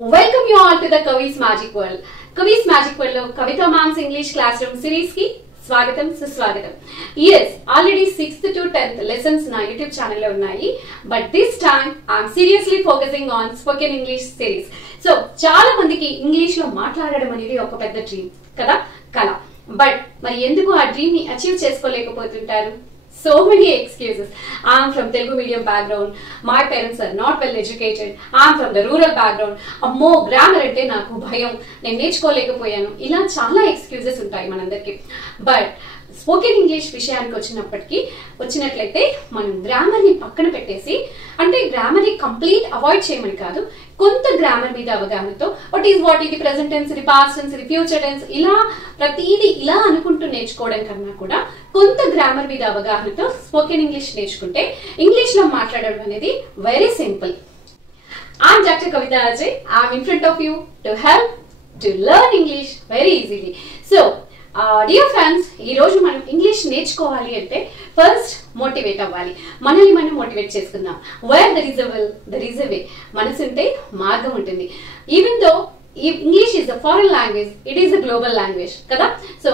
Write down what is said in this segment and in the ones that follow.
Welcome you all to the Kavi's Magic World. Kavi's Magic World lo Kavita Ma'am's English Classroom Series ki స్వాగతం సుస్వాగతం. Yes, already 6th to 10th lessons na YouTube channel lo unnayi, but this time I am seriously focusing on spoken English series. So చాలా మందికి English లో మాట్లాడడం అనేది ఒక పెద్ద dream కదా, కళ. బట్ మరి ఎందుకు ఆ డ్రీమ్ ని achieve చేసుకోలేకపోతుంటారు? So many excuses. I am from Telugu medium background. My parents are not well educated. I am from the rural background. అమ్మో గ్రామర్ అంటే నాకు భయం, నేను నేర్చుకోలేకపోయాను. ఇలా చాలా ఎక్స్క్యూజెస్ ఉంటాయి మనందరికి. బట్ స్పోకెన్ ఇంగ్లీష్ విషయానికి వచ్చినట్లయితే మనం గ్రామర్ ని పక్కన పెట్టేసి, అంటే గ్రామర్ ని కంప్లీట్ అవాయిడ్ చేయమని కాదు, కొంత గ్రామర్ మీద అవగాహనతో వాట్ ఇది ప్రెజెంట్ టెన్స్, ఇది పాస్ట్ టెన్స్, ఇది ఫ్యూచర్ టెన్స్, ఇలా ప్రతిదీ ఇలా అనుకుంటూ నేర్చుకోవడం కన్నా కూడా కొంత గ్రామర్ మీద అవగాహనతో స్పోకెన్ ఇంగ్లీష్ నేర్చుకుంటే ఇంగ్లీష్ లో మాట్లాడడం అనేది very simple. I'm Dr. Kavita Ajay. I'm in front of you to help to learn English very easily. So, dear friends, ఈ రోజు మనం ఇంగ్లీష్ నేర్చుకోవాలి అంటే ఫస్ట్ మోటివేట్ అవ్వాలి. మనల్ని మనం మోటివేట్ చేసుకుందాం. Where there is a will, there is a way. మనసుంటే మార్గం ఉంటుంది. Even though English is a foreign language, it is a global language కదా. So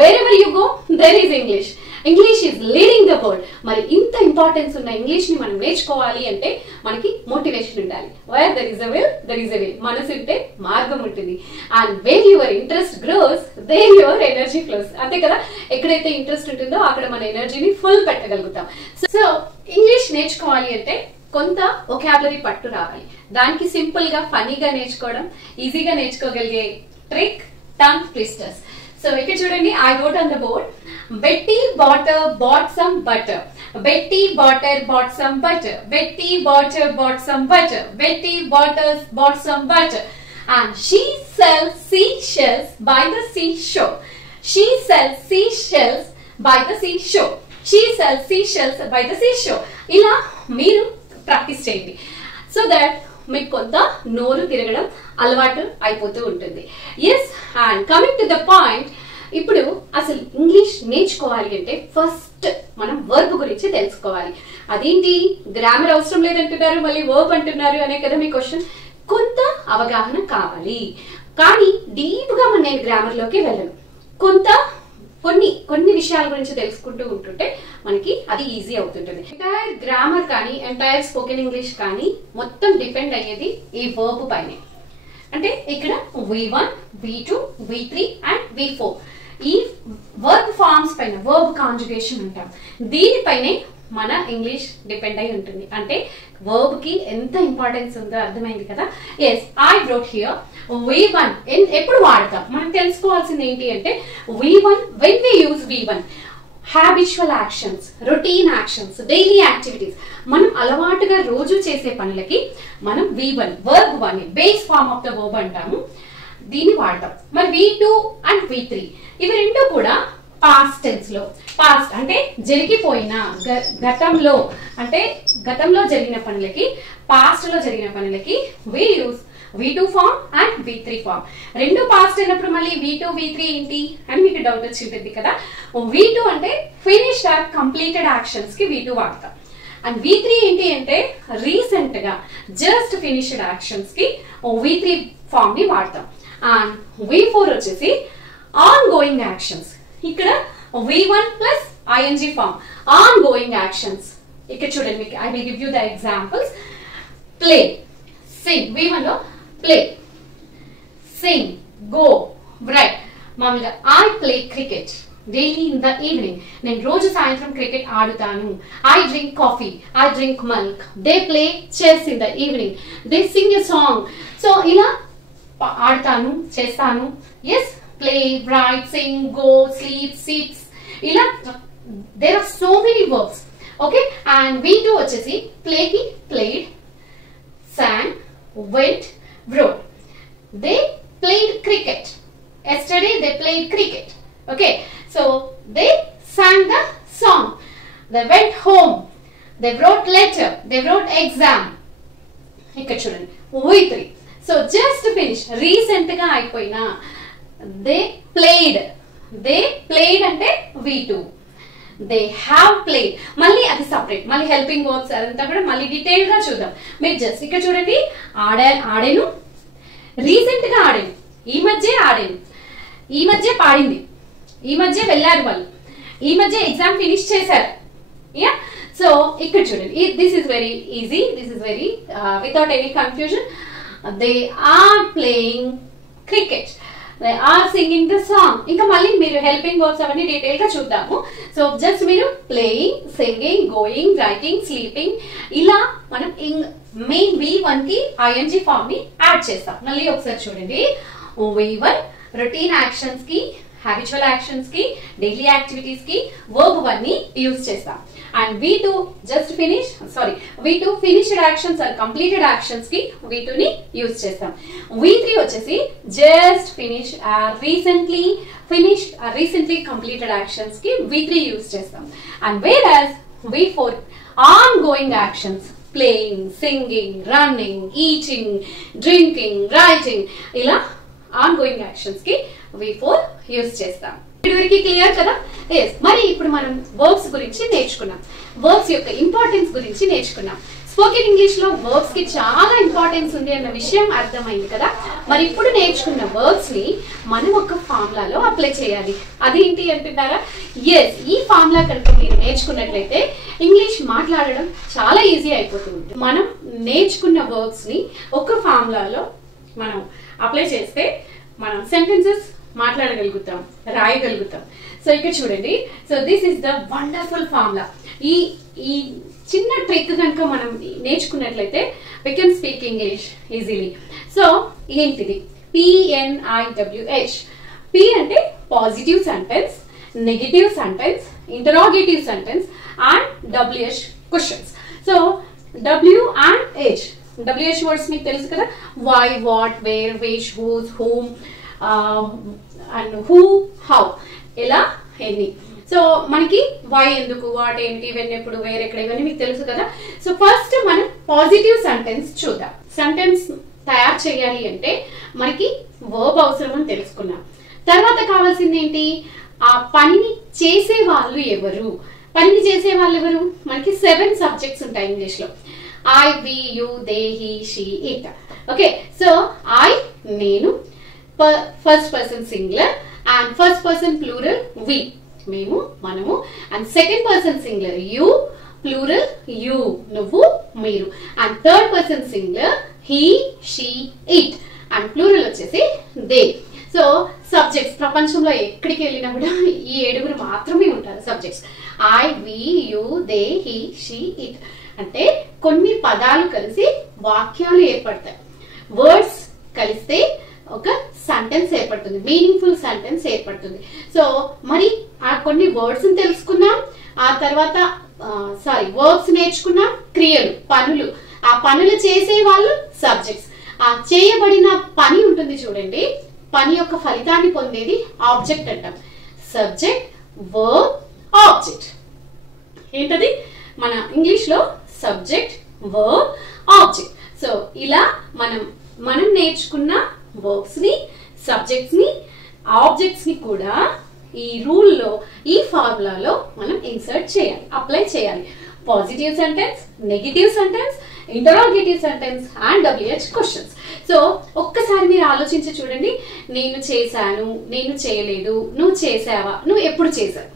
wherever you go, there is English. English is leading the world. మరి ఇంత importance ఉన్న English ని మనం నేర్చుకోవాలి అంటే మనకి మోటివేషన్ ఉండాలి. Where there is a will, there is a way. మనసు ఉంటే మార్గం ఉంటుంది. And where your interest grows, there your energy flows. అంతే కదా, ఎక్కడైతే ఇంట్రెస్ట్ ఉంటుందో అక్కడ మన ఎనర్జీని ఫుల్ పెట్టగలుగుతాం. సో ఇంగ్లీష్ నేర్చుకోవాలి అంటే కొంత ఒకాబులరీ పట్టు రావాలి. దానికి సింపుల్ గా ఫనీగా నేర్చుకోవడం, ఈజీగా నేర్చుకోగలిగే ట్రిక్ టంగ్ ట్విస్టర్స్. సో ఇక్కడ చూడండి, I wrote on the board, Betty bought some butter. Betty bought some butter. Betty bought some butter. Betty bought some butter. And she sells seashells by the seashore. She sells seashells by the seashore. She sells seashells by the seashore. ఇలా మీరు practice చేయండి. So that మీకు కొంత నోరు తిరగడం అలవాటు అయిపోతూ ఉంటుంది. Yes, and coming to the point, ఇప్పుడు అసలు ఇంగ్లీష్ నేర్చుకోవాలి అంటే ఫస్ట్ మనం వర్బ్ గురించి తెలుసుకోవాలి. అదేంటి, గ్రామర్ అవసరం లేదంటున్నారు, మళ్ళీ వర్బ్ అంటున్నారు అనే కదా మీ క్వశ్చన్. కొంత అవగాహన కావాలి, కానీ డీప్ గా నేను గ్రామర్ లోకి వెళ్ళను. కొన్ని విషయాల గురించి తెలుసుకుంటూ ఉంటుంటే మనకి అది ఈజీ అవుతుంటుంది. ఎంటైర్ గ్రామర్ కానీ ఎంటైర్ స్పోకెన్ ఇంగ్లీష్ కానీ మొత్తం డిపెండ్ అయ్యేది ఈ వర్బ్ పైనే. అంటే ఇక్కడ V1, V2, V3 and V4 ఈ వర్బ్ ఫార్మ్స్ పైన, వర్బ్ కాంజుగేషన్ అంటాం, దీనిపైనే మన ఇంగ్లీష్ డిపెండ్ అయి ఉంటుంది. అంటే వర్బ్ కి ఎంత ఇంపార్టెన్స్ ఉందో అర్థమైంది కదా. Yes, I brought here V1 ఎప్పుడు వాడతాం మనం తెలుసుకోవాల్సింది ఏంటి అంటే, V1 when we use V1, habitual actions, routine actions, daily activities, మనం అలవాటుగా రోజు చేసే పనులకి మనం V1 verb 1 base form of the verb అంటాము, దీన్ని వాడతాం. మరి V2 అండ్ V3 ఇవి రెండు కూడా పాస్ట్ టెన్స్ లో, పాస్ట్ అంటే జరిగిపోయిన గతంలో, అంటే గతంలో జరిగిన పనులకి, పాస్ట్ లో జరిగిన పనులకి we use V2 form and V3 form. రెండు పాస్ట్ అయినప్పుడు మళ్ళీ V2, V3 ఏంటి అని మీకు డౌట్ వచ్చి ఉంటుంది కదా. V2 అంటే ఫినిష్డ్ ఆర్ కంప్లీటెడ్ యాక్షన్స్ కి V2 వాడతాం. అండ్ V3 ఏంటి అంటే రీసెంట్ గా జస్ట్ ఫినిష్డ్ యాక్షన్స్ కి V3 ఫార్మ్ ని వాడతాం. అండ్ V4 వచ్చేసి ఆన్ గోయింగ్ యాక్షన్స్. ఇక్కడ V1 plus ing form, on going actions. ఇక్కడ చూడండి, మీకు I will give you the examples. Play, sing, V1 లో ప్లే, సింగ్, గో, రైట్. మామూలుగా I play cricket daily in the evening, నేను రోజు సాయంత్రం క్రికెట్ ఆడుతాను. I drink coffee, I drink milk. They play chess in the evening. They sing a song. So ఇలా ఆడతాను, చేస్తాను. Yes, play, write, sing, go, sleep, sits, ఇలా there are so many verbs. Okay, and V2 వచ్చేసి ప్లేకి played, sang, went, wrote. They played cricket. Yesterday they played cricket. Okay, so they sang the song. They went home. They wrote letter. They wrote exam. ఇక్కడ చూడండి, V3. So just to finish, recent గా అయిపోయినా they played అంటే V2. they have played, మళ్ళీ అది separate, మళ్ళీ helping verbs అదంతా కూడా మళ్ళీ డీటెయిల్ గా చూద్దాం. మీరు జస్ట్ ఇక్కడ చూడండి, ఆడాను, రీసెంట్ గా ఆడాను, ఈ మధ్య ఆడాను, ఈ మధ్య పాడింది, ఈ మధ్య వెళ్ళారు వాళ్ళు, ఈ మధ్య ఎగ్జామ్ ఫినిష్ చేశారు. యా, సో ఇక్కడ చూడండి, this is very easy, this is very without any confusion. They are playing cricket, they are singing the song. ఇంకా మళ్ళీ మీరు హెల్పింగ్ వర్బ్స్ అవన్నీ డీటెయిల్ గా చూద్దాము. సో జస్ట్ మీరు playing, singing, going, writing, sleeping, ఇలా మనం మెయిన్ V1 కి ఐఎన్జీ ఫామ్ ని యాడ్ చేస్తాం. మళ్ళీ ఒకసారి చూడండి, V1 రొటీన్ యాక్షన్స్ కి, హ్యాబిచువల్ యాక్షన్స్ కి, డైలీ యాక్టివిటీస్ కి వర్బ్ 1 ని యూజ్ చేస్తాం. And V2 just finish, sorry V2 finished actions or completed actions కి V2 ని యూజ్ చేస్తాం. V3 వచ్చేసి just finish or recently finished or recently completed actions కి V3 యూజ్ చేస్తాం. And where V4 on going actions, playing, singing, running, eating, drinking, writing, ఇలా on going actions కి V4 use చేస్తాం. ఇప్పటివరకు clear కదా? Yes. మరి ఇప్పుడు మనం వర్బ్స్ గురించి నేర్చుకున్నాం, వర్బ్స్ యొక్క ఇంపార్టెన్స్ గురించి నేర్చుకున్నాం. స్పోకెన్ ఇంగ్లీష్ లో వర్బ్స్ కి చాలా ఇంపార్టెన్స్ ఉంది అన్న విషయం అర్థమైంది కదా? మరి ఇప్పుడు నేర్చుకున్న వర్బ్స్ ని మనం ఒక ఫార్ములాలో అప్లై చేయాలి. అదేంటి అంటున్నారా? ఎస్, ఈ ఫార్ములా కనుక మీరు నేర్చుకున్నట్లయితే ఇంగ్లీష్ మాట్లాడడం చాలా ఈజీ అయిపోతుంది. మనం నేర్చుకున్న వర్బ్స్ ని ఒక ఫార్ములాలో మనం అప్లై చేస్తే మనం సెంటెన్సెస్ మాట్లాడగలుగుతాం, రాయగలుగుతాం. సో ఇక్కడ చూడండి, so this is the wonderful formula. ఈ చిన్న ట్రిక్ కనుక మనం నేర్చుకున్నట్లయితే we can speak English easily. So ఏంటిది? PNIWH. P అంటే positive sentence, negative sentence, interrogative sentence, and WH questions. So W and H, WH words మీకు తెలుసు కదా, why, what, where, which, whose, whom, and who, how, ఇలా ఎన్ని. So మనకి why ఎందుకు, what ఏంటి, వెన్ ఎప్పుడు, వేర్ ఎక్కడ, ఇవన్నీ మీకు తెలుసు కదా. సో ఫస్ట్ మనం పాజిటివ్ సెంటెన్స్ చూద్దాం. సెంటెన్స్ తయారు చేయాలి అంటే మనకి వర్బ్ అవసరం అని తెలుసుకున్నాం. తర్వాత కావాల్సింది ఏంటి? ఆ పనిని చేసే వాళ్ళు ఎవరు? పనిని చేసే వాళ్ళు ఎవరు? మనకి 7 సబ్జెక్ట్స్ ఉంటాయి ఇంగ్లీష్ లో. I, we, you, they, he, she, it. Okay, so I నేను, first person singular, and first person plural we మేము, మనము, and second person singular you, plural you నువ్వు, మీరు, and third person singular he, she, it, and plural వచ్చేసి they. So subjects ప్రపంచంలో ఎక్కడికి వెళ్ళినా కూడా ఈ 7 మాత్రమే ఉంటారు subjects. I, we, you, they, he, she, it. అంటే కొన్ని పదాలు కలిసి వాక్యాలు ఏర్పడతాయి. వర్డ్స్ కలిస్తే ఒక సెంటెన్స్ ఏర్పడుతుంది, మీనింగ్ఫుల్ సెంటెన్స్ ఏర్పడుతుంది. సో మరి ఆ కొన్ని వర్డ్స్ తెలుసుకున్నాం, ఆ తర్వాత వర్బ్స్ నేర్చుకున్నాం, క్రియలు, పనులు, ఆ పనులు చేసే వాళ్ళు సబ్జెక్ట్స్. ఆ చేయబడిన పని ఉంటుంది చూడండి, పని యొక్క ఫలితాన్ని పొందేది ఆబ్జెక్ట్ అంటాం. Subject, verb, object. ఏంటది? మన ఇంగ్లీష్ లో సబ్జెక్ట్, వర్బ్, ఆబ్జెక్ట్. సో ఇలా మనం నేర్చుకున్న వర్బ్స్ ని, సబ్జెక్ట్స్ ని, ఆబ్జెక్ట్స్ ని కూడా ఈ రూల్లో, ఈ ఫార్ములాలో మనం ఇన్సర్ట్ చేయాలి, అప్లై చేయాలి. Positive sentence, negative sentence, interrogative sentence, and WH questions. So ఒక్కసారి మీరు ఆలోచించి చూడండి. నేను చేశాను, నేను చేయలేదు, నువ్వు చేసావా, నువ్వు ఎప్పుడు చేశావు.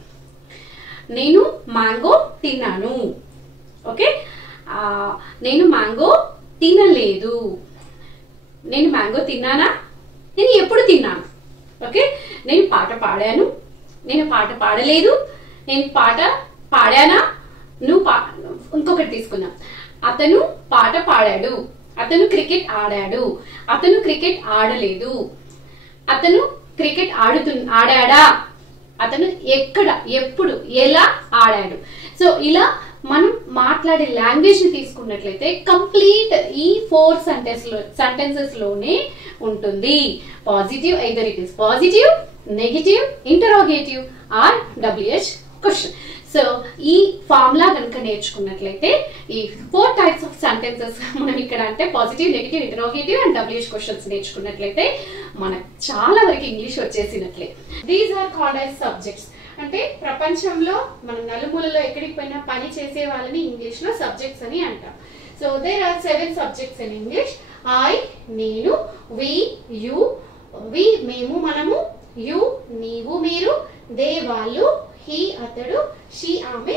నేను మ్యాంగో తిన్నాను. ఓకే, నేను మ్యాంగో తినలేదు. నేను మ్యాంగో తిన్నానా, నేను ఎప్పుడు తిన్నాను. ఓకే, నేను పాట పాడాను, నేను పాట పాడలేదు, నేను పాట పాడానా, ఇంకొకటి తీసుకున్నా. అతను పాట పాడాడు, అతను క్రికెట్ ఆడాడు, అతను క్రికెట్ ఆడలేదు, అతను క్రికెట్ ఆడాడా, అతను ఎక్కడ, ఎప్పుడు, ఎలా ఆడాడు. సో ఇలా మనం మాట్లాడే లాంగ్వేజ్ ని తీసుకున్నట్లయితే కంప్లీట్ ఈ 4 సెంటెన్సెస్ లోనే ఉంటుంది. Positive, either it is positive, negative, interrogative, or WH question. So ఈ ఫార్ములా కనుక నేర్చుకున్నట్లయితే ఈ 4 టైప్స్ ఆఫ్ సెంటెన్సెస్ మనం ఇక్కడ అంటే positive, negative, interrogative and WH questions నేర్చుకున్నట్లయితే మనకు చాలా వరకు ఇంగ్లీష్ వచ్చేసినట్లే. These are called as subjects. అంటే ప్రపంచంలో మన నలుమూలలో ఎక్కడికి పోయినా పని చేసే వాళ్ళని ఇంగ్లీష్ లో సబ్జెక్ట్స్ అని అంటాం. So there are 7 subjects in English. I నేను, వి యు, వి మేము మనము, యు నీవు మీరు, దే వాళ్ళు, హీ అతడు, షీ ఆమె,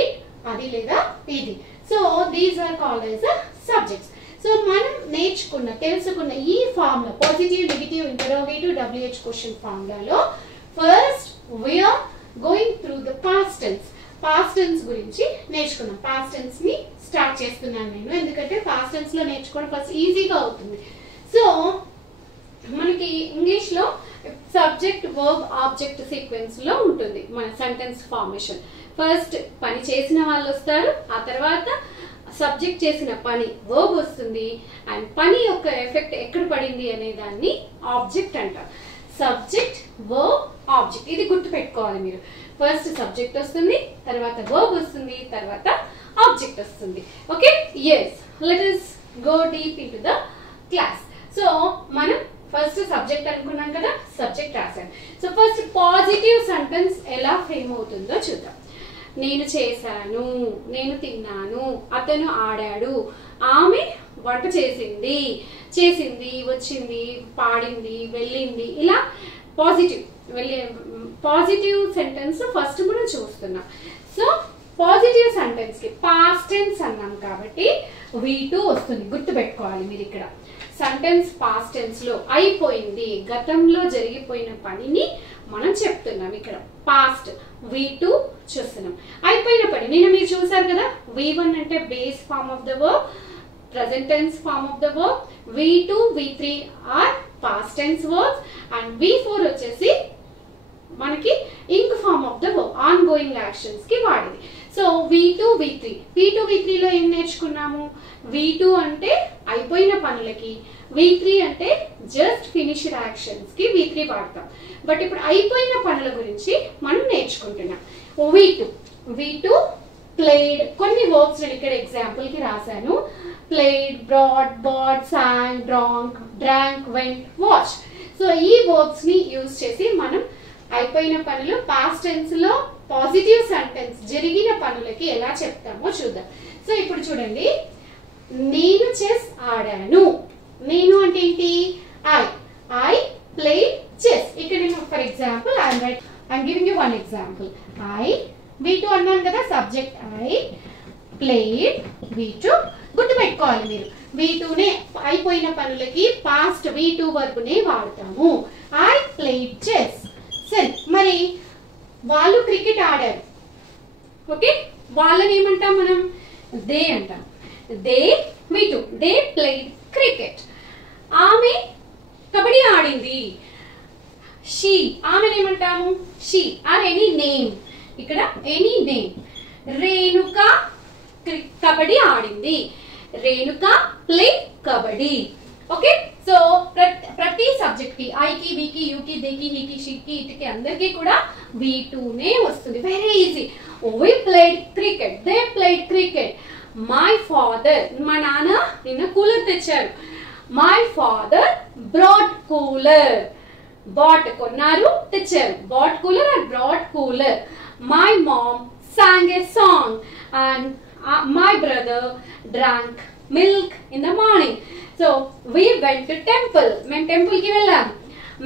ఇట్ అది లేదా ఇది. So these are called as subjects. So మనం నేర్చుకున్న తెలుసుకున్న ఈ formula positive negative interrogative WH question ఫార్ములాలో first we are going through the past tense. Past tense గురించి నేర్చుకున్నాం. పాస్ట్ టెన్స్ ని స్టార్ట్ చేస్తున్నాను నేను, ఎందుకంటే పాస్ట్ టెన్స్ లో నేర్చుకోవడం ఫస్ట్ ఈజీగా అవుతుంది. సో మనకి ఇంగ్లీష్ లో సబ్జెక్ట్ వర్బ్ ఆబ్జెక్ట్ సీక్వెన్స్ లో ఉంటుంది మన సెంటెన్స్ ఫార్మేషన్. ఫస్ట్ పని చేసిన వాళ్ళు వస్తారు, ఆ తర్వాత సబ్జెక్ట్ చేసిన పని వర్బ్ వస్తుంది, అండ్ పని యొక్క ఎఫెక్ట్ ఎక్కడ పడింది అనే దాన్ని ఆబ్జెక్ట్ అంటారు. సబ్జెక్ట్ వర్బ్ ఆబ్జెక్ట్ ఇది గుర్తు పెట్టుకోవాలి మీరు. ఫస్ట్ సబ్జెక్ట్ వస్తుంది, తర్వాత వర్బ్ వస్తుంది, తర్వాత ఆబ్జెక్ట్ వస్తుంది. Okay, yes let us go deep into the class. So మనం ఫస్ట్ సబ్జెక్ట్ అనుకున్నాం కదా, సబ్జెక్ట్ రాశాను. సో ఫస్ట్ పాజిటివ్ సెంటెన్స్ ఎలా ఫ్రేమ్ అవుతుందో చూద్దాం. నేను చేశాను, నేను తిన్నాను, అతను ఆడాడు, ఆమె వంట చేసింది, చేసింది వచ్చింది, పాడింది, వెళ్ళింది, ఇలా పాజిటివ్ పాజిటివ్ సెంటెన్స్ ఫస్ట్ మనం చూస్తున్నాం. సో పాజిటివ్ సెంటెన్స్ కి పాస్ట్ టెన్స్ అన్నాం కాబట్టి V2 వస్తుంది, గుర్తు పెట్టుకోవాలి మీరు. ఇక్కడ సెంటెన్స్ పాస్ట్ టెన్స్ లో అయిపోయింది, గతంలో జరిగిపోయిన పనిని మనం చెప్తున్నాం. ఇక్కడ పాస్ట్ V2 చూస్తున్నాం, అయిపోయిన పని. నేను మీరు చూసారు కదా, V1 అంటే base form of the verb, present tense form of the verb, V2 V3 are past tense verbs, and V4 వచ్చేసి మనకి ing form of the verb, on going actions కి వాడేది. సో V2 V3 లో ఏం నేర్చుకున్నాము? V2 అంటే అయిపోయిన పనులకి, V3 అంటే జస్ట్ ఫినిష్డ్ యాక్షన్స్ కి V3 వాడతాం. బట్ ఇప్పుడు అయిపోయిన పనుల గురించి మనం నేర్చుకుంటున్నాం. V2 ప్లేడ్, కొన్ని వర్బ్స్ నేను ఇక్కడ ఎగ్జాంపుల్ కి రాశాను. Played, brought, bought, sang, drank, went, watched. So ఈ వర్బ్స్ ని యూజ్ చేసి మనం అయిపోయిన పనులు పాస్ట్ టెన్స్ లో పాజిటివ్ సెంటెన్స్ జరిగిన పనులకి ఎలా చెప్తామో చూద్దాం. సో ఇప్పుడు చూడండి, నేను చెస్ ఆడాను. నేను అంటే ఏంటి? I played chess. ఇక్కడ నేను for example I'm giving you one example. V2 అన్నాను కదా, సబ్జెక్ట్ ఐ, ప్లేడ్ V2. గుర్తు పెట్టుకోవాలి మీరు, V2నే అయిపోయిన పనులకి పాస్ట్ V2 వర్బ్ నే వాడతాము. I played chess. సరే, మరి వాళ్ళు క్రికెట్ ఆడారు. ఓకే, వాళ్ళని ఏమంటాం మనం? దే అంటాం. They V2, they played cricket. ఆమె కబడ్డీ ఆడింది. షీ, ఆమెను ఏమంటాము? She or any name. ఇక్కడ ఎనీ నేమ్. రేణుక కబడ్డీ ఆడింది. Renuka play kabaddi. Okay, so ప్రతి సబ్జెక్ట్ కి ఐకి, వికి, యుకి, దేకి, హీకి, షీకి, ఇటుకి అందరికి కూడా V2నే వస్తుంది. Very easy. We played cricket, they played cricket. My father, మా నాన్న నిన్న కూలర్ తెచ్చారు. My father brought cooler. Bought కొన్నారు, తెచ్చారు. బాట్ cooler or brought cooler. My mom sang a song and my brother drank milk in the morning. So we went to temple. మేము temple కి వెళ్ళాం.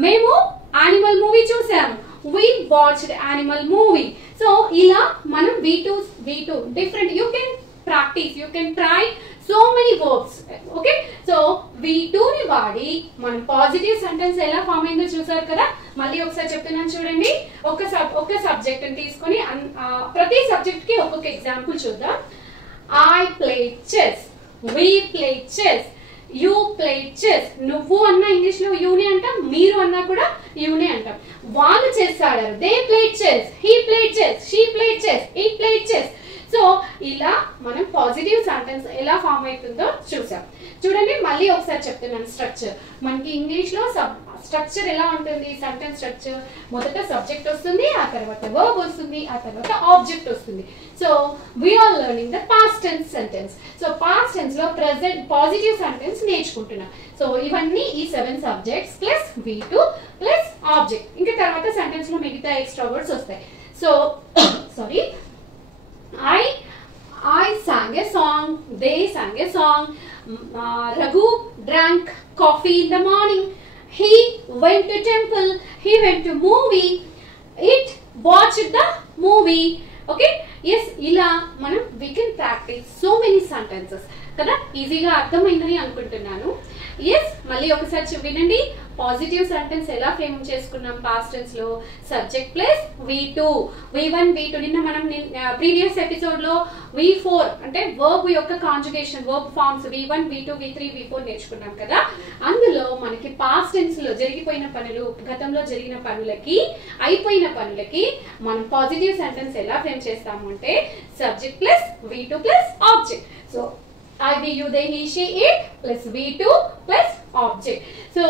మేము యానిమల్ మూవీ చూసాం. We watched animal movie. So ఇలా మనం V2 different. You can practice, you can try so many verbs. Okay, so V2 ని వాడి మనం పాజిటివ్ సెంటెన్స్ ఎలా ఫామ్ అయిందో చూసారు కదా. మళ్ళీ ఒకసారి చెప్తున్నాను చూడండి. ఒక సబ్జెక్ట్ ని తీసుకొని ప్రతి సబ్జెక్ట్ కి ఒక్కొక్క ఎగ్జాంపుల్ చూద్దాం. I played chess. We played chess. You played chess. నువ్వు అన్న ఇంగ్లీష్ లో యూనే అంటాం, మీరు అన్నా కూడా యూనే అంటాం. వాళ్ళు చెస్ ఆడారు. They played chess. He played chess. She played chess. It played chess. So ఇలా మనం పాజిటివ్ సెంటెన్స్ ఎలా ఫామ్ అవుతుందో చూసాం. చూడండి, మళ్ళీ ఒకసారి చెప్తున్నాను స్ట్రక్చర్. మనకి ఇంగ్లీష్ లో స్ట్రక్చర్ ఎలా ఉంటుంది? సెంటెన్స్ స్ట్రక్చర్ మొదట సబ్జెక్ట్ వస్తుంది, ఆ తర్వాత వర్బ్ వస్తుంది, ఆ తర్వాత ఆబ్జెక్ట్ వస్తుంది. So we are learning the past tense sentence. So past tense లో ప్రెజెంట్ పాజిటివ్ సెంటెన్స్ నేర్చుకుంటున్నాం. సో ఇవన్నీ ఈ 7 subjects plus V2 plus object. ఇంకా తర్వాత సెంటెన్స్ లో మిగతా ఎక్స్ట్రా వర్డ్స్ వస్తాయి. So sorry, I sang a song, they sang a song. Raghu drank coffee in the morning. He went to temple, he went to movie, it watched the movie. Okay, yes, ఇలా మనం we can practice so many sentences కదా. ఈజీగా అర్థమైందని అనుకుంటున్నాను. Yes, మళ్ళీ ఒకసారి వినండి. Positive sentence ఎలా ఫ్రేమ్ చేసుకున్నాం పాస్ట్ టెన్స్ లో? Subject plus V2, V1, V2. నిన్న మనం ప్రీవియస్ ఎపిసోడ్ లో V4 అంటే వర్బ్ యొక్క conjugation, verb forms V1, V2, V3, V4 నేర్చుకున్నాం కదా. అందులో మనకి పాస్ట్ టెన్స్ లో జరిగిపోయిన పనులు, గతంలో జరిగిన పనులకి, అయిపోయిన పనులకి మనం పాజిటివ్ సెంటెన్స్ ఎలా ఫ్రేమ్ చేస్తాము అంటే subject plus V2 plus object. So I, we, you, they, he, she, it plus V2 plus object. So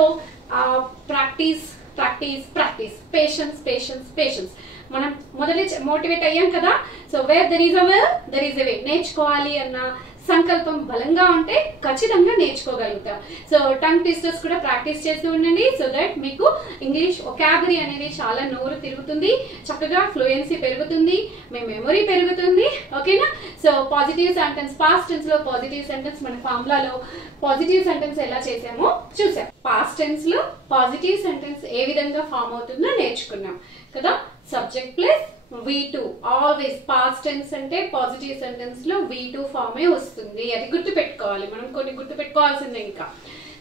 practice, practice, practice. Patience, patience, patience. మనం మొదటి మోటివేట్ అయ్యాం కదా. So where there is a will there is a way. నేర్చుకోవాలి అన్న సంకల్పం బలంగా ఉంటే ఖచ్చితంగా నేర్చుకోగలుగుతాం. సో టంగ్ ట్విస్టర్స్ కూడా ప్రాక్టీస్ చేస్తూ ఉండండి. సో దట్ మీకు ఇంగ్లీష్ వొకాబులరీ అనేది చాలా నోరు తిరుగుతుంది, చక్కగా ఫ్లూయెన్సీ పెరుగుతుంది, మీ మెమొరీ పెరుగుతుంది. ఓకేనా? So positive sentence, past tense లో పాజిటివ్ సెంటెన్స్ మన ఫార్ములాలో పాజిటివ్ సెంటెన్స్ ఎలా చేసామో చూసాం. పాస్ట్ టెన్స్ లో పాజిటివ్ సెంటెన్స్ ఏ విధంగా ఫామ్ అవుతుందో నేర్చుకున్నాం కదా. Subject plus V2, always past tense అంటే పాజిటివ్ సెంటెన్స్ లో V2 ఫామే వస్తుంది. అది గుర్తు పెట్టుకోవాలి, మనం కొన్ని గుర్తు పెట్టుకోవాల్సిందే ఇంకా.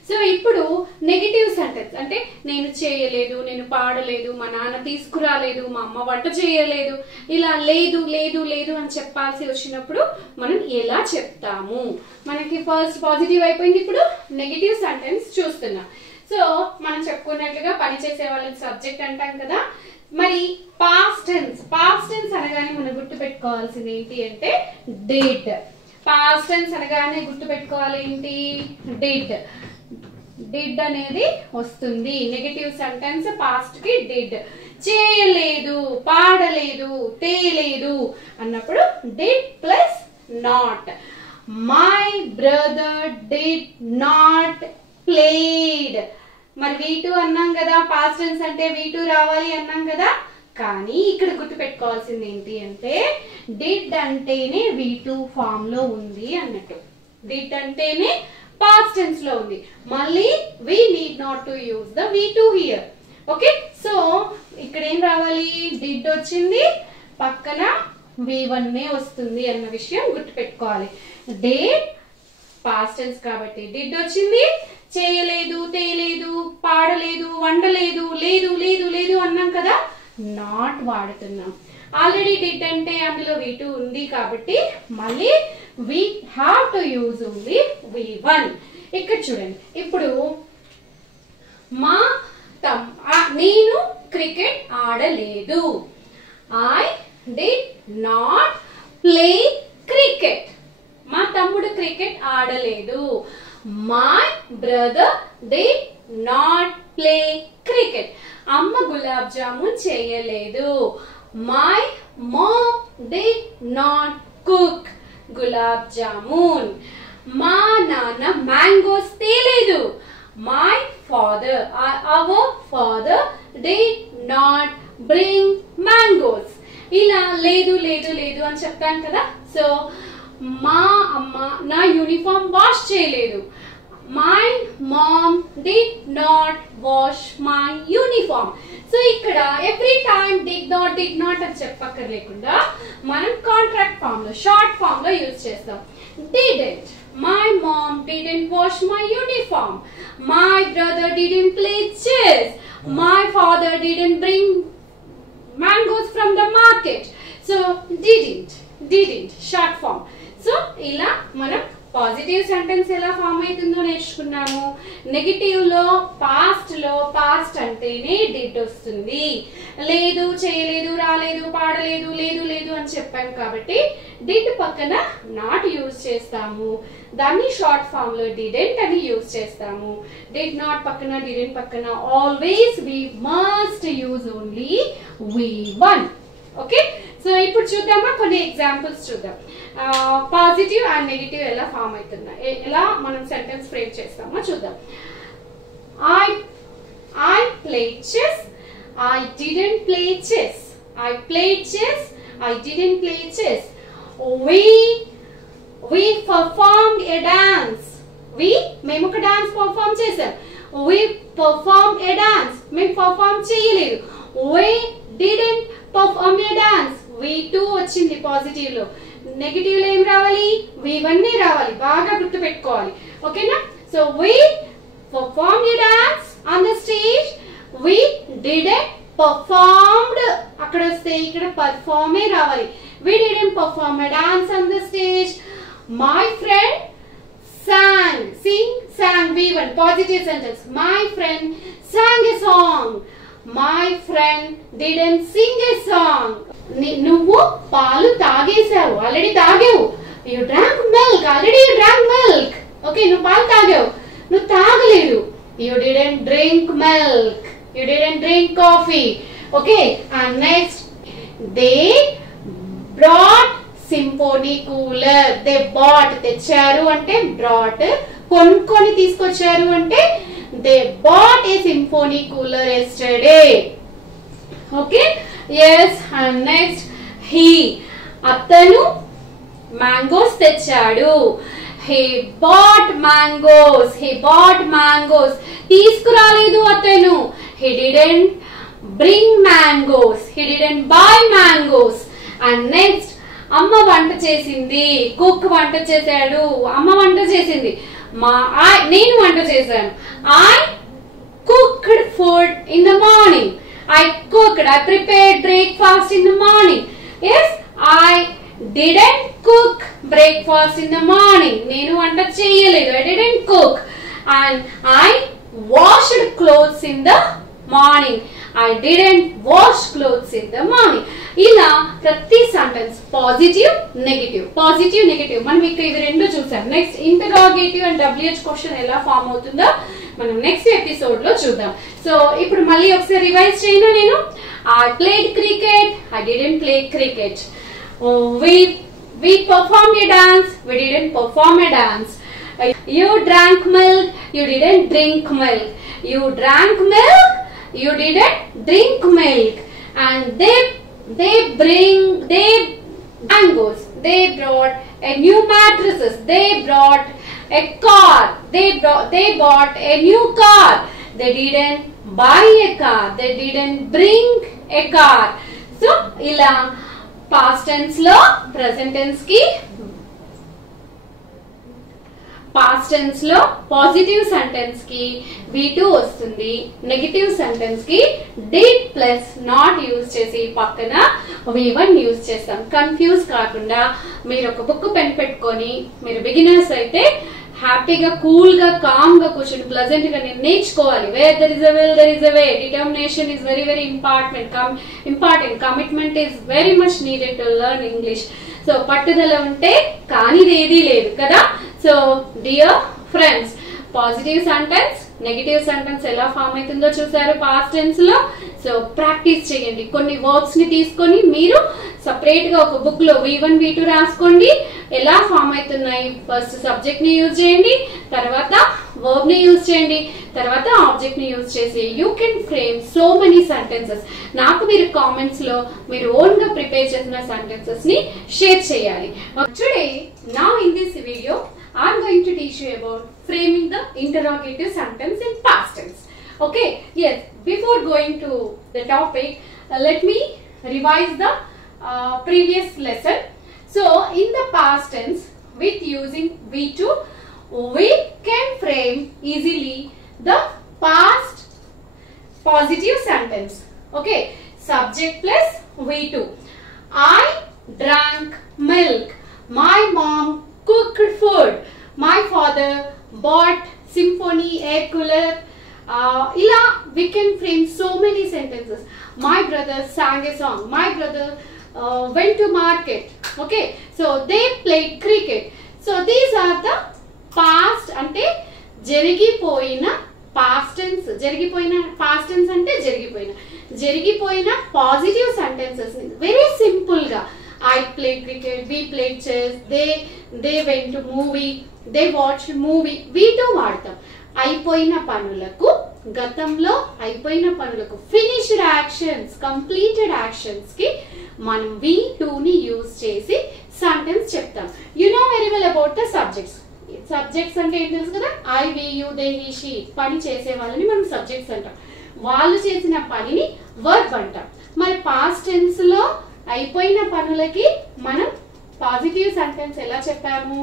సో ఇప్పుడు నెగటివ్ సెంటెన్స్ అంటే నేను చేయలేదు, నేను పాడలేదు, మా నాన్న తీసుకురాలేదు, మా అమ్మ వంట చేయలేదు, ఇలా లేదు లేదు లేదు అని చెప్పాల్సి వచ్చినప్పుడు మనం ఎలా చెప్తాము? మనకి ఫస్ట్ పాజిటివ్ అయిపోయింది, ఇప్పుడు నెగటివ్ సెంటెన్స్ చూస్తున్నాం. సో మనం చెప్పుకున్నట్లుగా పనిచేసే వాళ్ళని సబ్జెక్ట్ అంటాం కదా. మరి పాస్ట్ టెన్స్ అనగానే మనం గుర్తు పెట్టుకోవాల్సింది ఏంటి అంటే డిడ్. పాస్ట్ టెన్స్ అనగానే గుర్తు పెట్టుకోవాలి ఏంటి? డిడ్. డిడ్ అనేది వస్తుంది. నెగటివ్ సెంటెన్స్ పాస్ట్ కి డిడ్. చేయలేదు, పాడలేదు, తేలేదు అన్నప్పుడు did plus not. My brother did not played. మరి V2 అన్నాం కదా, పాస్ట్ టెన్స్ అంటే V2 రావాలి అన్నాం కదా. కానీ ఇక్కడ గుర్తు పెట్టుకోవాల్సింది ఏంటి అంటే డిడ్ అంటేనే V2 ఫామ్ లో ఉంది అన్నట్టు. డిడ్ అంటేనే పాస్ట్ టెన్స్ లో ఉంది. మళ్ళీ we need not to use the V2 here. Okay, so ఇక్కడ ఏం రావాలి? డిడ్ వచ్చింది, పక్కన V1 వస్తుంది అన్న విషయం గుర్తు పెట్టుకోవాలి. డిడ్ పాస్ట్ టెన్స్ కాబట్టి డిడ్ వచ్చింది. చేయలేదు, తేలేదు, పాడలేదు, వండలేదు, లేదు లేదు లేదు అన్నాం కదా, నాట్ వాడుతున్నాం. ఆల్రెడీ డిడ్ అంటే అందులో V2 ఉంది కాబట్టి మళ్ళీ we have to use only V1. ఇక్కడ చూడండి, ఇప్పుడు నేను క్రికెట్ ఆడలేదు. I did not play cricket. మా తమ్ముడు క్రికెట్ ఆడలేదు. My brother did not play cricket. అమ్మ గులాబ్ జామున్ చేయలేదు. My mom did not cook gulab jamun. మా నాన్న మ్యాంగోస్ తేలేదు. My father, our father did not bring mangoes. ఇలా లేదు లేదు లేదు అని చెప్తాను కదా. సో మా అమ్మ నా యూనిఫామ్ వాష్ చేయలేదు. My mom did not wash my uniform. So ఇక్కడ ఎవ్రీ టైం did not అని చెప్పక్కర్లేకుండా మనం కాంట్రాక్ట్ ఫామ్ లో, షార్ట్ ఫామ్ లో యూజ్ చేస్తాం. Didn't. My mom didn't wash my uniform. My brother didn't play chess. My father didn't bring mangoes from the market. So didn't short form. So ఇలా మనం positive sentence ఎలా form అవుతుందో నేర్చుకున్నాము. Negative లో past అంటేనే did వస్తుంది. లేదు, చేయలేదు, రాలేదు, పాడలేదు, లేదు లేదు అని చెప్పాము కాబట్టి డిడ్ పక్కన నాట్ యూజ్ చేస్తాము. దాన్ని షార్ట్ ఫామ్ లో డిడెంట్ అని యూజ్ చేస్తాము. డిడ్ నాట్ పక్కన, డిడెంట్ పక్కన always we must use only V1. Okay, so ఇప్పుడు చూద్దామా, కొన్ని ఎగ్జాంపుల్స్ చూద్దాం. పాజిటివ్ అండ్ నెగటివ్ ఎలా ఫామ్ అవుతుందా, ఎలా మనం సెంటెన్స్ ఫ్రేమ్ చేస్తామో చూద్దాం. I played chess. I didn't play chess. I played chess. I didn't play chess. We we performed a dance. మేము ఒక డాన్స్ పర్ఫామ్ చేసాం. we performed a dance. మేము పర్ఫామ్ చేయలేదు. we didn't perform a dance. we too వచ్చింది positive లో. Negative లో ఏం రావాలి? we1 రావాలి. బాగా గుర్తు పెట్టుకోవాలి. ఓకేనా? So we performed a dance on the stage. we didn't performed, అక్కడ వస్తే ఇక్కడ perform రావాలి. we didn't perform a dance on the stage. my friend sang. sang v1 positive sentence. my friend sang a song. my friend didn't sing a song. నువ్వు పాలు తాగేసావు. Already తాగావు. you drank milk. already you drank milk. Okay, నువ్వు పాలు తాగావు. నువ్వు తాగలేదు. you didn't drink milk. you didn't drink coffee. Okay, and next, they brought symphony cooler. they bought, తెచ్చారు అంటే brought, కొనుక్కొని తీసుకొచ్చారు అంటే they bought a symphony cooler yesterday. Okay, yes, and next, he, అతను mangoes తెచ్చాడు. he bought mangoes. he bought mangoes. తీసుకురాలేదు అతను. he didn't bring mangoes. he didn't buy mangoes. and next, అమ్మ వంట చేసింది. కుక్ వంట చేశాడు. అమ్మ వంట చేసింది. నేను వంట చేశాను. I cooked food in the morning. I prepared breakfast in the morning. Yes, I didn't cook breakfast in the morning. నేను వంట చేయలేదు. I didn't cook. and I washed clothes in the morning. I didn't wash clothes in the morning. ఇలా ప్రతి sentence positive negative, positive negative మనం ఇక్కడ ఇవి రెండు చూసాం. Next, interrogative and WH question ఎలా ఫామ్ అవుతుందో మనం నెక్స్ట్ ఎపిసోడ్ లో చూద్దాం. సో ఇప్పుడు మళ్ళీ ఒకసారి రివైజ్ చేయను నేను. I played cricket. I didn't play cricket. We performed a dance. We didn't perform a dance. You drank milk. You didn't drink milk. You drank milk. You didn't drink milk. And they mangoes. They brought a new mattresses. They brought a car. They bought a new car. They didn't buy a car. They didn't bring a car. So ila past tense lo present tense ki, past tense లో positive sentence కి V2 వస్తుంది. Negative sentence కి did plus not use చేసి పక్కన V1 use చేస్తాం. Confuse కాకుండా మీరు ఒక బుక్ పెన్ పెట్టుకొని, మీరు బిగినర్స్ అయితే హ్యాపీగా కూల్ గా కామ్ గా కూర్చొని ప్లెజెంట్ గా నేర్చుకోవాలి. Where there is a will there is a way. Determination is very very important. Commitment is very much needed to learn English. So పట్టుదల ఉంటే కానిది ఏదీ లేదు కదా. So dear friends, positive sentence negative sentence ఎలా form అవుతుందో చూసారు past tense లో. సో ప్రాక్టీస్ చేయండి. కొన్ని వర్బ్స్ ని తీసుకొని మీరు సపరేట్ గా ఒక బుక్ లో V1 V2 రాసుకోండి. ఎలా ఫామ్ అవుతున్నాయి, ఫస్ట్ సబ్జెక్ట్ ని యూజ్ చేయండి, తర్వాత వర్బ్ ని యూజ్ చేయండి, తర్వాత ఆబ్జెక్ట్ ని యూజ్ చేసి you can frame so many sentences. నాకు మీరు కామెంట్స్ లో మీరు ఓన్ గా ప్రిపేర్ చేసిన సెంటెన్సెస్ ని షేర్ చేయాలి. Today now in this video I'm going to teach you about framing the interrogative sentence in past tense. Okay, yes, before going to the topic, let me revise the previous lesson. So in the past tense, with using V2, we can frame easily the past positive sentence. Okay, subject plus V2. I drank milk. My mom cooked food. My father bought symphony air cooler. Ila we can frame so many sentences. My brother sang a song. My brother went to market. Okay, so they played cricket. So these are the past ante జరిగిపోయిన past tense. జరిగిపోయిన past tense అంటే జరిగిపోయిన positive sentences very simple గా I played cricket, we played chess, they went to movie, they watched movie. వీటితో వాడతాం. అయిపోయిన పనులకు గతంలో అయిపోయిన పనులకు ఫినిష్డ్ యాక్షన్స్, కంప్లీటెడ్ యాక్షన్స్ కి మనం V2 ని యూజ్ చేసి సెంటెన్స్ చెప్తాం. You know very well about the subjects. Subjects అంటే ఏం తెలుసు కదా, I, we, you, they, he, she. పని చేసే వాళ్ళని మనం సబ్జెక్ట్స్ అంటాం. వాళ్ళు చేసిన పనిని వర్బ్ అంటాం. మరి పాస్ట్ టెన్స్ లో అయిపోయిన పనులకి మనం పాజిటివ్ సెంటెన్స్ ఎలా చెప్పాము?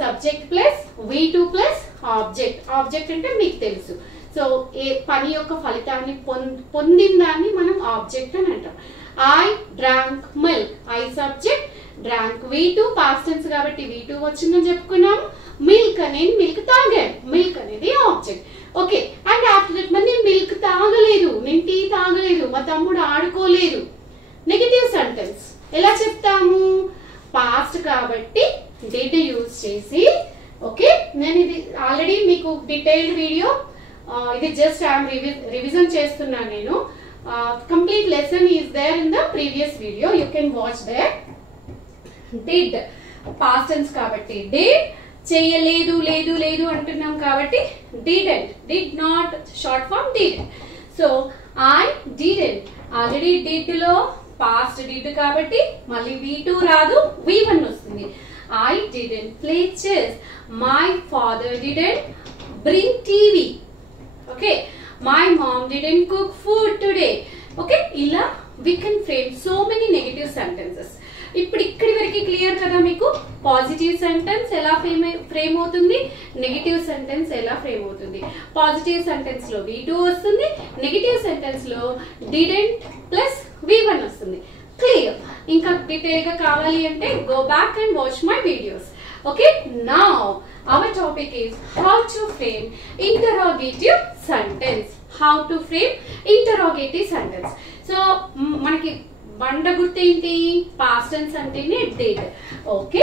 Subject plus V2 plus object. Object అంటే మీకు తెలుసు. సో ఏ పని యొక్క ఫలితాన్ని పొందిన దాన్ని మనం ఆబ్జెక్ట్ అని అంటాం. I drank milk. I subject, drank V2 past tense కాబట్టి V2 వచ్చిందని చెప్పుకున్నాము. మిల్క్ అనేది మిల్క్ తాగాను. మిల్క్ అనేది object. Okay. And after that మరి నేను మిల్క్ తాగలేదు, నేను టీ తాగలేదు, మా తమ్ముడు ఆడుకోలేదు. నెగటివ్ సెంటెన్స్ ఎలా చెప్తాము? పాస్ట్ కాబట్టి డిడ్ యూజ్ చేసి. ఓకే, నేను ఇది ఆల్రెడీ మీకు డీటెయిల్డ్ వీడియో, ఇది జస్ట్ ఐఎమ్ రివిజన్ చేస్తున్నాను నేను. Complete lesson is there in the previous video, you can watch there. Did past tense కాబట్టి డిడ్. చేయలేదు, లేదు లేదు అంటున్నాం కాబట్టి didn't. Did not short form didn't. So I didn't. Already did లో పాస్ట్ డిడ్ కాబట్టి మళ్ళీ V2 రాదు, V1 వస్తుంది. I didn't play chess. My father didn't bring TV. Okay. My mom didn't cook food today. Okay. ఇలా we can frame so many negative sentences. ఇప్పుడు ఇక్కడి వరకు clear కదా మీకు? పాజిటివ్ సెంటెన్స్ ఎలా ఫ్రేమ్ అవుతుంది, నెగటివ్ సెంటెన్స్ ఎలా ఫ్రేమ్ అవుతుంది. పాజిటివ్ సెంటెన్స్ లో V2 వస్తుంది, నెగటివ్ సెంటెన్స్ లో didn't ప్లస్ V1 వస్తుంది. క్లియర్. ఇంకా డీటెయిల్ గా కావాలి అంటే go back and watch my videos. Okay, now our topic is how to frame interrogative sentence. How to frame interrogative sentence. So మనకి బండ గుర్తేంటి? పాస్ట్ టెన్స్ అంటేనే did. Okay,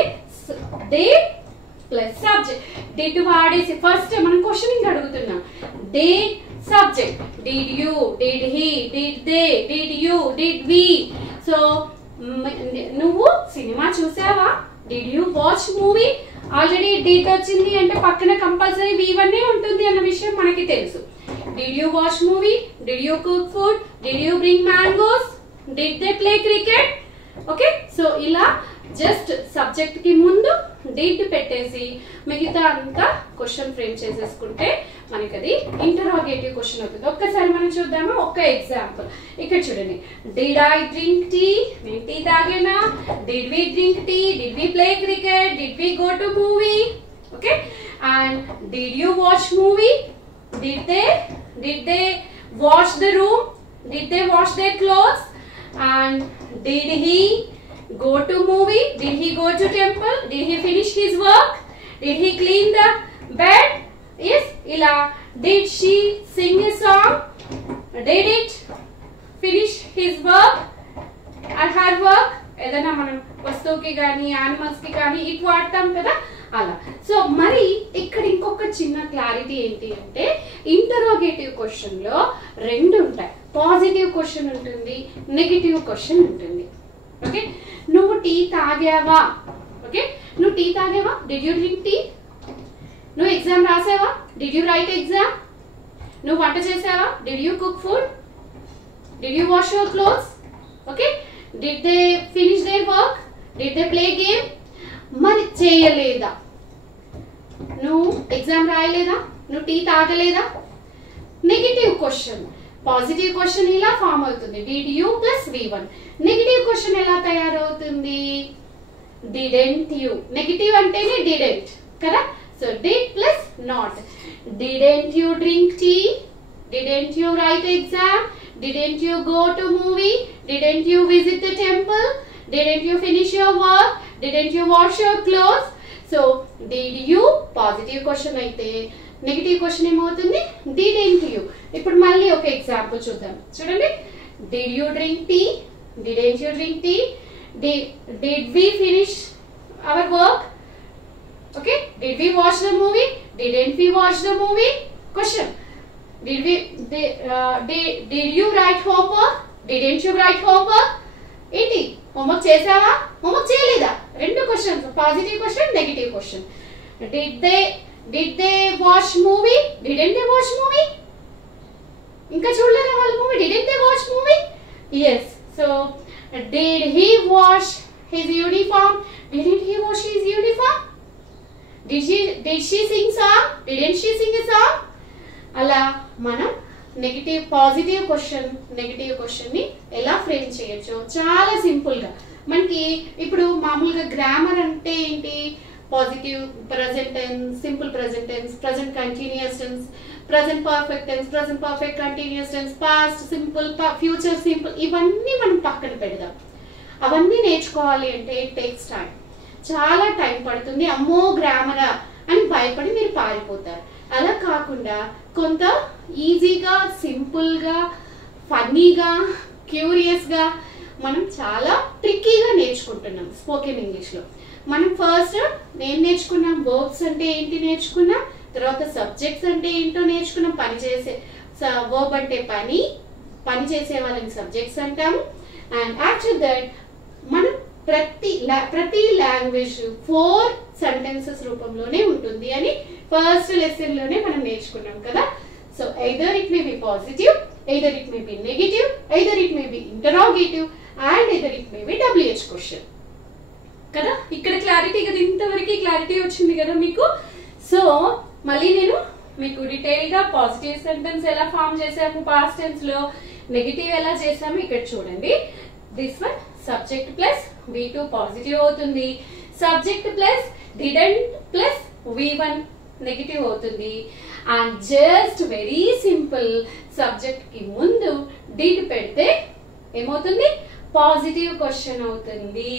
did plus subject. Did వాడేసి first మనం questioning అడుగుతున్నాం. Did subject. Did you, did he, did they, did you, did we. So నువ్వు cinema చూసావా? Did you watch movie? Already did వచ్చింది అంటే పక్కన కంపల్సరీ V1 ఉంటుంది అన్న విషయం మనకి తెలుసు. Did you watch movie? Did you cook food? Did you bring mangoes? Did they play cricket? Okay, so ఇలా జస్ట్ సబ్జెక్ట్ కి ముందు డిడ్ పెట్టేసి మిగతా అంతా క్వశ్చన్ ఫ్రేమ్ చేసేసుకుంటే మనకి అది ఇంటరోగేటివ్ క్వశ్చన్ అవుతుంది. ఒక్కసారి మనం చూద్దాము ఒక ఎగ్జాంపుల్. ఇక్కడ చూడండి. Did I drink tea? నేను టీ తాగేనా? Did we drink tea? Did we play cricket? Did we go to movie? Okay, and did you watch movie? Did they wash the room? Did they wash their clothes? And did he go to movie? Did he go to temple? Did he finish his work? Did he clean the bed? Yes, ila. Did she sing a song? Did it finish his work and her work? ఏదైనా మనం వస్తువుకి కానీ animals కి కానీ it వాడతాం కదా, అలా. So మరి ఇక్కడ ఇంకొక చిన్న క్లారిటీ ఏంటి అంటే ఇంటరోగేటివ్ క్వశ్చన్ లో రెండు ఉంటాయి. పాజిటివ్ క్వశ్చన్ ఉంటుంది, నెగటివ్ క్వశ్చన్ ఉంటుంది. ఓకే, నువ్వు టీ తాగావా? ఓకే, నువ్వు టీ తాగావా? Did you drink tea? నువ్వు ఎగ్జామ్ రాసావా? Did you write exam? నువ్వు వంట చేసావా? Did you cook food? Did you wash your clothes? Okay, did they finish their work? Did they play game? మరి చేయలేదా? నువ్వు ఎగ్జామ్ రాయలేదా? నువ్వు టీ తాగలేదా? Negative question. పాజిటివ్ క్వశ్చన్ ఇలా ఫామ్ అవుతుంది, did you plus V1. Negative question ఎలా తయారవుతుంది? Didn't you. నెగటివ్ అంటేనే డిడెంట్ కదా. So did plus not. Didn't you drink tea? Didn't you write exam? Didn't you go to movie? Didn't you visit the temple? Didn't you finish your work? Didn't you wash your clothes? So did you positive question అయితే negative question ఏమవుతుంది? Didn't you. ఇప్పుడు మళ్ళీ ఒక example చూద్దాం. చూడండి. Did you drink tea? Didn't you drink tea? Did we finish our work? Okay. Did we watch the movie? Didn't we watch the movie? Question. Did you write homework? Didn't you write homework? ఏంటి? Homework చేసావా? Homework చేయలేదా? రెండు questions, positive question, negative question. Did they watch movie? Didn't they watch movie? ఇంకా చూడలేదా వాళ్ళ movie? Didn't they watch movie? Yes. So did he wash his uniform? Didn't he wash his uniform? Did she sing song? Didn't she sing a song? అలా మనం negative positive question ని ఎలా frame చేయొచ్చు చాలా simple గా. మనకి ఇప్పుడు మామూలుగా గ్రామర్ అంటే ఏంటి? Positive present tense, simple present tense, present continuous tense, present perfect tense, present perfect continuous tense, past simple, future simple, ఇవన్నీ మనం పక్కన పెడదాం. అవన్నీ నేర్చుకోవాలి అంటే ఇట్ టేక్స్ టైం, చాలా టైం పడుతుంది. అమ్మో గ్రామరా అని భయపడి మీరు పారిపోతారు. అలా కాకుండా కొంత ఈజీగా, సింపుల్గా, ఫన్నీగా, క్యూరియస్గా మనం చాలా ట్రిక్కీగా నేర్చుకుంటున్నాం స్పోకెన్ ఇంగ్లీష్లో. మనం ఫస్ట్ నేను నేర్చుకున్నాం వర్బ్స్ అంటే ఏంటి నేర్చుకున్నాం, తర్వాత సబ్జెక్ట్స్ అంటే ఏంటో నేర్చుకున్నాం. వర్బ్ అంటే పని చేసే వాళ్ళని సబ్జెక్ట్స్ అంటాము. అండ్ యాక్చువల్ దట్ మనం ప్రతి లాంగ్వేజ్ 4 సెంటెన్సెస్ రూపంలోనే ఉంటుంది అని ఫస్ట్ లెసన్ లోనే మనం నేర్చుకున్నాం కదా. So either it may be positive, either it may be negative, either it may be interrogative, and either it may be WH question కదా. ఇక్కడ క్లారిటీ కదా, ఇంతవరకు క్లారిటీ వచ్చింది కదా మీకు. సో మళ్ళీ నేను మీకు డీటెయిల్ గా పాజిటివ్ సెంటెన్స్ ఎలా ఫామ్ చేసాము, పాస్ట్ టెన్స్ లో నెగటివ్ ఎలా చేసాము ఇక్కడ చూడండి. This one subject plus V2 positive అవుతుంది, subject plus didn't plus V1 negative అవుతుంది. And just very simple, subject కి ముందు డిడ్ పెడితే ఏమవుతుంది? పాజిటివ్ క్వశ్చన్ అవుతుంది.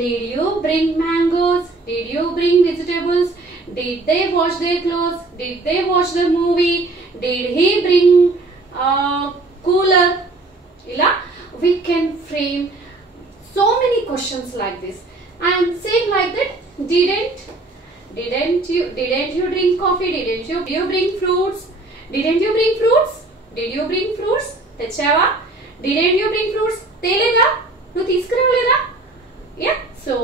Did you bring mangoes? Did you bring vegetables? Did they wash their clothes? Did they watch the movie? Did he bring cooler? ఇలా we can frame so many questions like this. And same like that, didn't you drink coffee? Did you bring fruits? Didn't you bring fruits? Did you bring fruits? తెచ్చావా? Didn't you bring fruits? తేలేదా? నువ్వు తీసుకురాలేదా? Yeah. So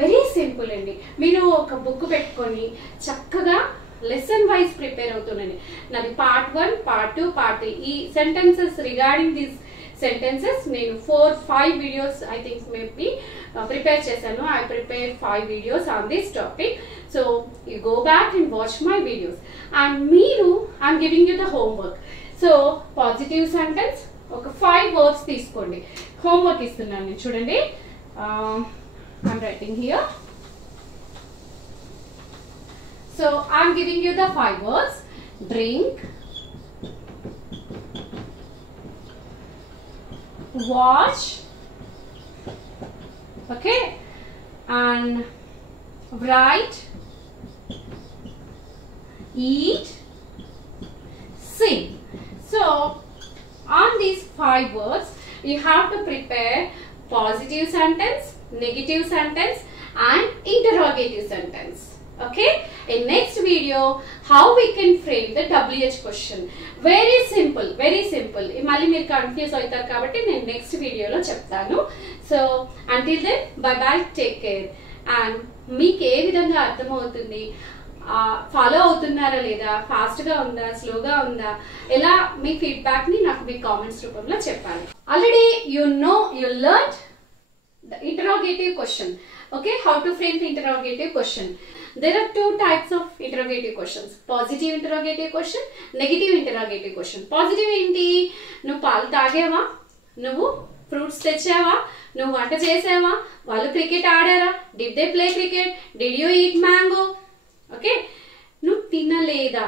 very simple అండి. మీరు ఒక book పెట్టుకొని చక్కగా lesson wise prepare అవుతుండండి. నాది part 1, part 2, part 3 ఈ sentences regarding this sentences నేను 4-5 videos I think maybe prepare చేశాను. I prepared 5 videos on this topic, so you go back and watch my videos. And మీరు I'm giving you the homework. So positive sentence ఒక 5 words తీసుకోండి. homework ఇస్తున్నాను నేను, చూడండి. I'm writing here. So I'm giving you the 5 words. Drink, watch, okay, and write, eat, sing. So on these 5 words you have to prepare positive sentence, negative sentence, and interrogative sentence. Okay, in next video how we can frame the WH question. Very simple, very simple. మళ్ళీ మీరు confuse అవుతారు కాబట్టి నేను next వీడియోలో చెప్తాను. So until then bye bye, take care. And మీకు ఏ విధంగా అర్థమవుతుంది, ఫాలో అవుతున్నారా లేదా, ఫాస్ట్ గా ఉందా, స్లోగా ఉందా, ఎలా మీ ఫీడ్బ్యాక్ ని నాకు మీ కామెంట్స్ రూపంలో చెప్పాలి. Already you learned the interrogative question. Okay, how to frame the interrogative question. There are 2 types of interrogative questions. Positive interrogative question, negative interrogative question. Positive ఏంటి? నువ్వు పాలు తాగావా, నువ్వు ఫ్రూట్స్ తెచ్చావా, నువ్వు వంట చేసావా, వాళ్ళు క్రికెట్ ఆడారా, did they play cricket, did you eat mango. Okay, నువ్వు తినలేదా,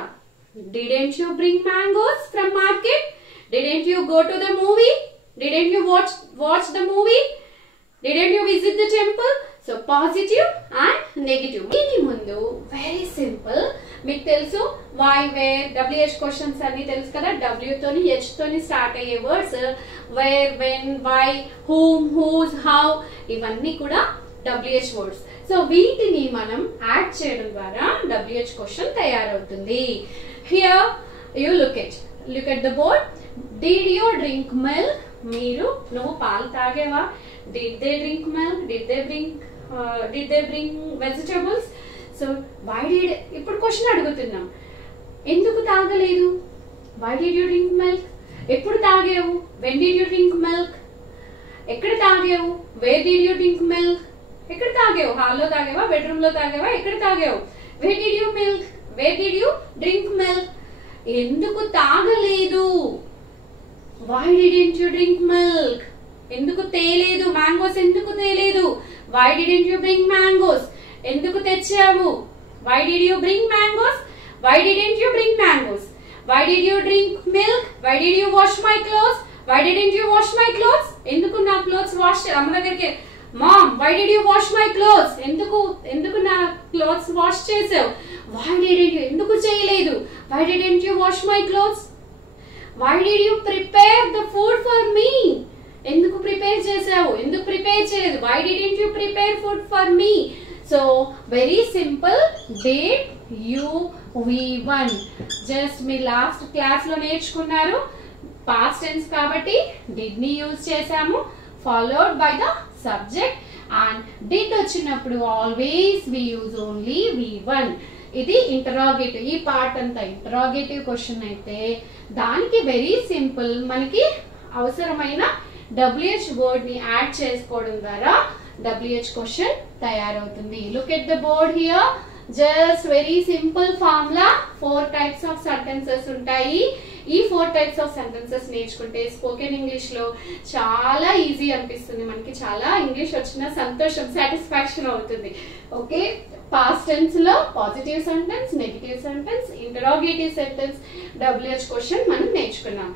didn't you bring mangoes from market, didn't you go to the movie, didn't you watch the movie, didn't you visit the temple. So positive and negative. దీని ముందు very simple, మీకు తెలుసు why, wear, WH questions అన్ని తెలుసు కదా. W తోని H తోని start అయ్యే words where, when, why, whom, whose, how, ఇవన్నీ కూడా WH వర్డ్స్. సో వీటిని మనం యాడ్ చేయడం ద్వారా WH క్వశ్చన్ తయారవుతుంది. Here you look at the board. Did you drink milk? నువ్వు పాలు తాగేవా? Did they drink milk? Did they bring vegetables? So why did, ఇప్పుడు క్వశ్చన్ అడుగుతున్నాం, ఎందుకు తాగలేదు? Why did you drink milk? ఎప్పుడు తాగావు? when did you drink milk? ఎక్కడ తాగావు? where did you drink milk? ఎక్కడ తాగావు? హాల్లో తాగావా, బెడ్రూమ్ లో తాగావా, ఎక్కడ తాగావు? where did you milk? where did you drink milk? ఎందుకు తాగలేదు? why didn't you drink milk? ఎందుకు తేలేదు? మ్యాంగోస్ ఎందుకు తేలేదు? why didn't you bring mangoes? ఎందుకు తెచ్చావు? why did you bring mangoes? why didn't you bring mangoes? why did you drink milk? why did you wash my clothes? why didn't you wash my clothes? ఎందుకు నా clothes wash అమ్మ దగ్గరికి mom why did you wash my clothes? ఎందుకు నా clothes wash చేసావు? why didn't you ఎందుకు చేయలేదు? why didn't you wash my clothes? why did you prepare the food for me? ఎందుకు ప్రిపేర్ చేసావు? ఎందుకు ప్రిపేర్ చేయలేదు? why didn't you prepare food for me? so very simple. did, you, we, one. just me last class లో నేర్చుకున్నారు. past tense కాబట్టి did ని use చేసాము, followed by the subject, and did వచ్చినప్పుడు always we use only we1. ఇది interrogative. ఈ part అంతా interrogative question అయితే దానికి వెరీ సింపుల్. మనకి అవసరమైన WH వర్డ్ ని యాడ్ చేసుకోవడం ద్వారా WH క్వశ్చన్ తయారవుతుంది. Look at the board here. Just very simple formula. 4 types of sentences ఉంటాయి. ఈ 4 టైప్స్ ఆఫ్ సెంటెన్సెస్ నేర్చుకుంటే స్పోకెన్ ఇంగ్లీష్ లో చాలా ఈజీ అనిపిస్తుంది. మనకి చాలా ఇంగ్లీష్ వచ్చిన సంతోషం, సాటిస్ఫాక్షన్ అవుతుంది. ఓకే, పాస్ట్ టెన్స్ లో positive sentence, negative sentence, interrogative sentence, WH question మనం నేర్చుకున్నాం.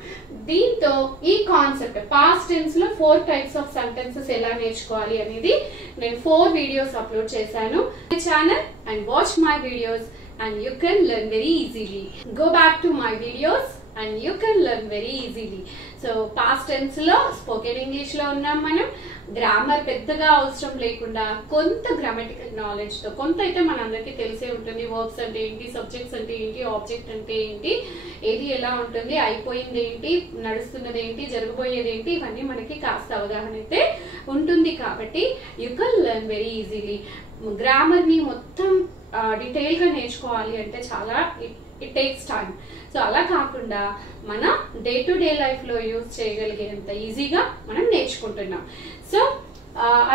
దీంతో ఈ కాన్సెప్ట్ పాస్ట్ టెన్స్ లో 4 టైప్స్ ఆఫ్ సెంటెన్సెస్ ఎలా నేర్చుకోవాలి అనేది నేను 4 వీడియోస్ అప్లోడ్ చేశాను. My channel and watch my videos and you can learn very easily. Go back to my videos and you can learn very easily. So past tense లో spoken English లో ఉన్నాం మనం. Grammar పెద్దగా అవసరం లేకుండా కొంత grammatical knowledge తో, కొంత అయితే మనందరికీ తెలిసే ఉంటుంది. వర్బ్స్ అంటే ఏంటి, సబ్జెక్ట్స్ అంటే ఏంటి, ఆబ్జెక్ట్ అంటే ఏంటి, ఏది ఎలా ఉంటుంది, అయిపోయింది ఏంటి, నడుస్తున్నది ఏంటి, జరగబోయేది ఏంటి, ఇవన్నీ మనకి కాస్త అవగాహన అయితే ఉంటుంది. కాబట్టి you can learn very easily. Grammar ని మొత్తం డీటెయిల్ గా నేర్చుకోవాలి అంటే చాలా ఇట్ టేక్స్ టైం. సో అలా కాకుండా మన డే టు డే లైఫ్ లో యూజ్ చేయగలిగేంత ఈజీగా మనం నేర్చుకుంటున్నాం. సో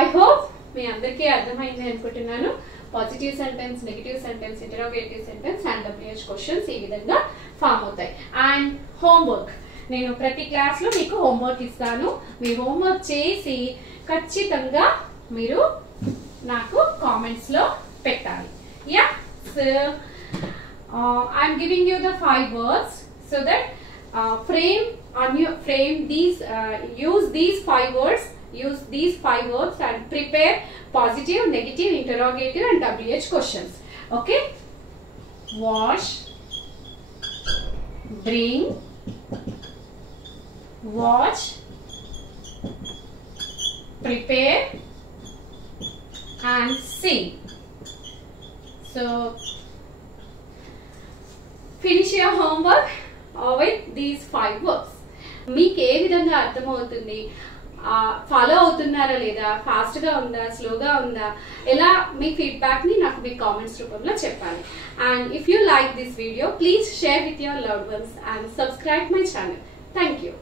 ఐ హోప్ మీ అందరికీ అర్థమైంది అనుకుంటున్నాను. Positive sentence, negative sentence, interrogative sentence and WH questions ఈ విధంగా ఫామ్ అవుతాయి. అండ్ హోంవర్క్, నేను ప్రతి క్లాస్ లో మీకు హోంవర్క్ ఇస్తాను. మీ హోంవర్క్ చేసి ఖచ్చితంగా మీరు నాకు కామెంట్స్ లో పెట్టాలి. Yeah, so I'm giving you the 5 words so that use these 5 words and prepare positive, negative, interrogative and WH questions. Okay, wash, bring, watch, prepare and sing. So finish your homework with these 5 words. మీకు ఏ విధంగా అర్థమవుతుంది, follow అవుతున్నారా లేదా, fast గా ఉందా, స్లోగా ఉందా, ఎలా మీ ఫీడ్బ్యాక్ ని నాకు మీ కామెంట్స్ రూపంలో చెప్పాలి. And if you like this video please share with your loved ones and subscribe my channel. Thank you.